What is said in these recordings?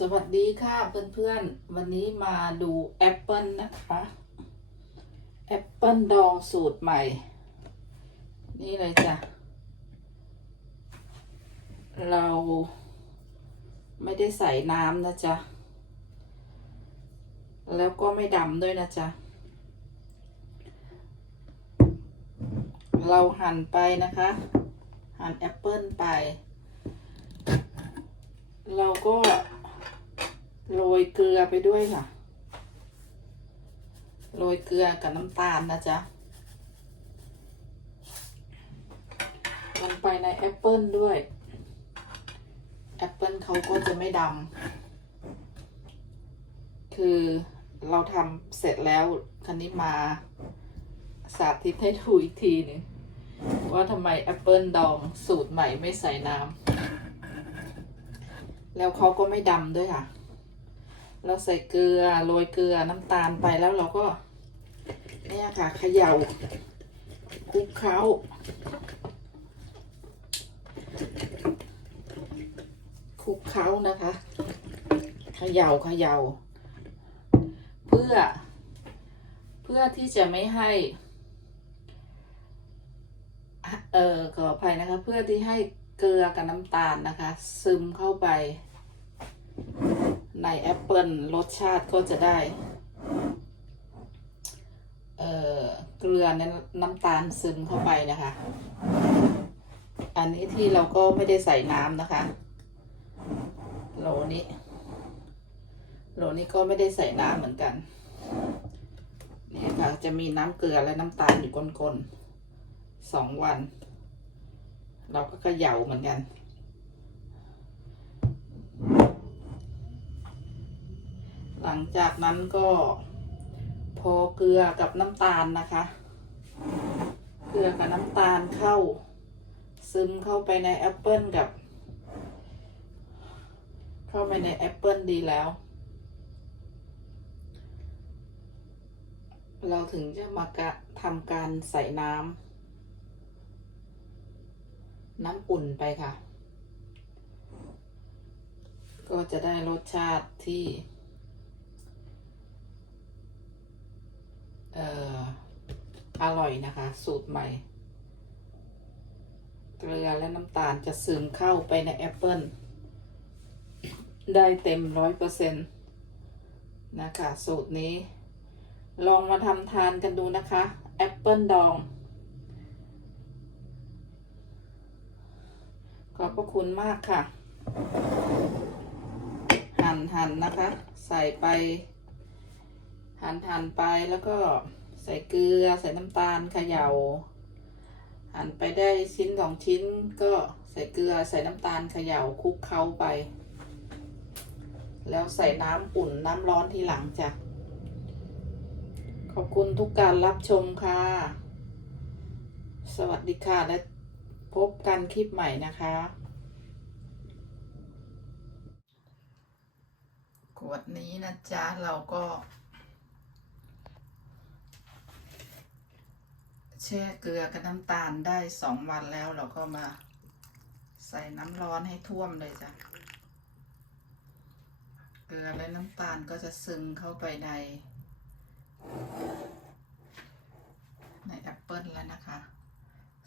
สวัสดีค่ะเพื่อนๆ วันนี้มาดูแอปเปิลนะคะแอปเปิลดองสูตรใหม่ นี่เลยจ้ะ เราไม่ได้ใส่น้ำนะจ๊ะ แล้วก็ไม่ดำด้วยนะจ๊ะ เราหั่นไปนะคะ หั่นแอปเปิลไป เราก็ โรยเกลือไปด้วยค่ะ โรยเกลือกับน้ำตาลนะจ๊ะลงไปในแอปเปิลด้วย แอปเปิลเขาก็จะไม่ดำ คือเราทำเสร็จแล้วคันนี้มาสาธิตให้ดูอีกทีหนึ่งว่าทำไมแอปเปิลดองสูตรใหม่ไม่ใส่น้ำ แล้วเขาก็ไม่ดำด้วยค่ะ เราใส่เกลือโรยเกลือน้ำตาลไปแล้วเราก็เนี่ยค่ะเขย่าคลุกเคล้าคลุกเคล้านะคะเขย่าเขย่าเพื่อ เพื่อที่จะไม่ให้เออขออภัยนะคะ เพื่อที่ให้เกลือกับน้ำตาลนะคะ ซึมเข้าไป ในแอปเปิลรสชาติก็จะได้ เอ่อ เกลือในน้ำตาลซึมเข้าไปนะคะ อันนี้ที่เราก็ไม่ได้ใส่น้ำนะคะโหลนี้โหลนี้ก็ไม่ได้ใส่น้ำเหมือนกันนี่ค่ะจะมีน้ำเกลือและน้ำตาลอยู่ก้นๆสองวัน เราก็เขย่าเหมือนกัน หลังจากนั้นก็พอเกลือกับน้ำตาลนะคะ เกลือกับน้ำตาลเข้า ซึมเข้าไปในแอปเปิลกับ เข้าไปในแอปเปิลดีแล้ว เราถึงจะมากะทำการใส่น้ำน้ำอุ่นไปค่ะ ก็จะได้รสชาติที่ เอ่ออร่อยนะคะ สูตรใหม่ เกลือและน้ำตาลจะซึมเข้าไปในแอปเปิลได้เต็มร้อยเปอร์เซ็นต์นะคะ สูตรนี้ ลองมาทำทานกันดูนะคะ แอปเปิลดอง ขอบพระคุณมากค่ะ หั่นหั่นนะคะ ใส่ไป หั่นหั่นไปแล้วก็ใส่เกลือใส่น้ำตาลเขย่า หั่นไปได้ชิ้นสองชิ้นก็ใส่เกลือใส่น้ำตาลเขย่าคลุกเคล้าไป แล้วใส่น้ำอุ่นน้ำร้อนทีหลังจ้ะขอบคุณทุกการรับชมค่ะ สวัสดีค่ะและพบกันคลิปใหม่นะคะขวดนี้นะจ๊ะ เราก็ แช่เกลือกับน้ำตาลได้สองวันแล้วเราก็มาใส่น้ำร้อนให้ท่วมเลยจ้ะ เกลือและน้ำตาลก็จะซึมเข้าไปใน ในแอปเปิลแล้วนะคะ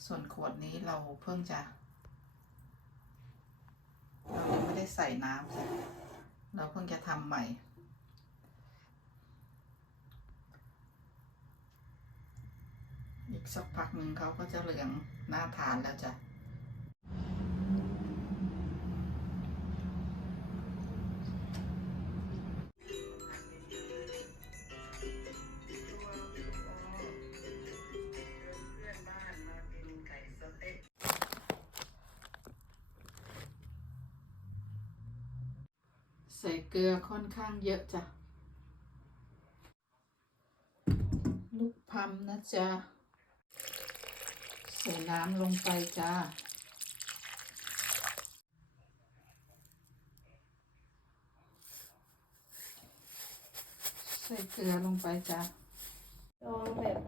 ส่วนขวดนี้เราเพิ่งจะ เรายังไม่ได้ใส่น้ำจ้ะเราเพิ่งจะทำใหม่ อีกสักพักหนึ่งเขาก็จะเหลืองน่าทานแล้วจ้ะใส่เกลือค่อนข้างเยอะจ้ะ ลูกพัมนะจ๊ะ ใส่น้ำลงไปจ้า ใส่เกลือลงไปจ้า ลองแบบ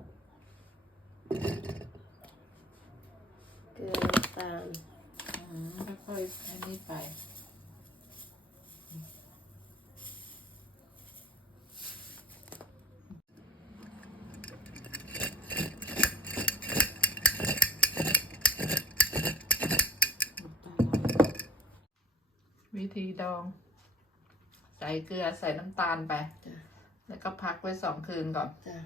เกลือน้ำตาล อืมค่อยๆอันนี้ไป วิ ธีดอง ใส่เกลือใส่น้ำตาลไปจ้ะแล้วก็พักไว้สองคืนก่อนจ้ะ